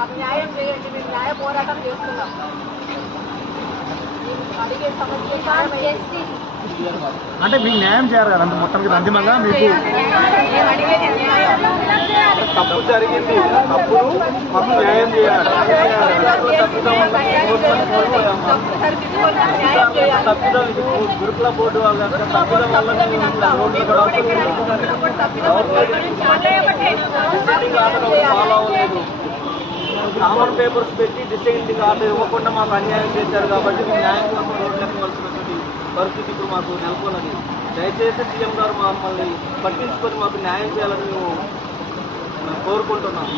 మాకు న్యాయం చేయండి, మేము న్యాయ పోరాటం చేస్తున్నాం. అడిగే సమస్య అంటే మీకు న్యాయం చేయాలి కదా, మొత్తానికి అంతిమంగా మీకు తప్పు జరిగింది, తప్పును మాకు న్యాయం చేయాలి. తప్పిదం ఇది గురుకుల బోర్డు వాళ్ళ తప్పిదం వల్ల ఫాలో అవ్వలేదు. కామన్ పేపర్స్ పెట్టి డిసైడింగ్ ఆర్డర్ ఇవ్వకుండా మాకు అన్యాయం చేశారు కాబట్టి మేము న్యాయం కోసం రోడ్లు ఎక్కవలసినటువంటి పరిస్థితి ఇప్పుడు మాకు నెలకొన్నది. దయచేసి సీఎం గారు మమ్మల్ని పట్టించుకొని మాకు న్యాయం చేయాలని మేము కోరుకుంటున్నాం.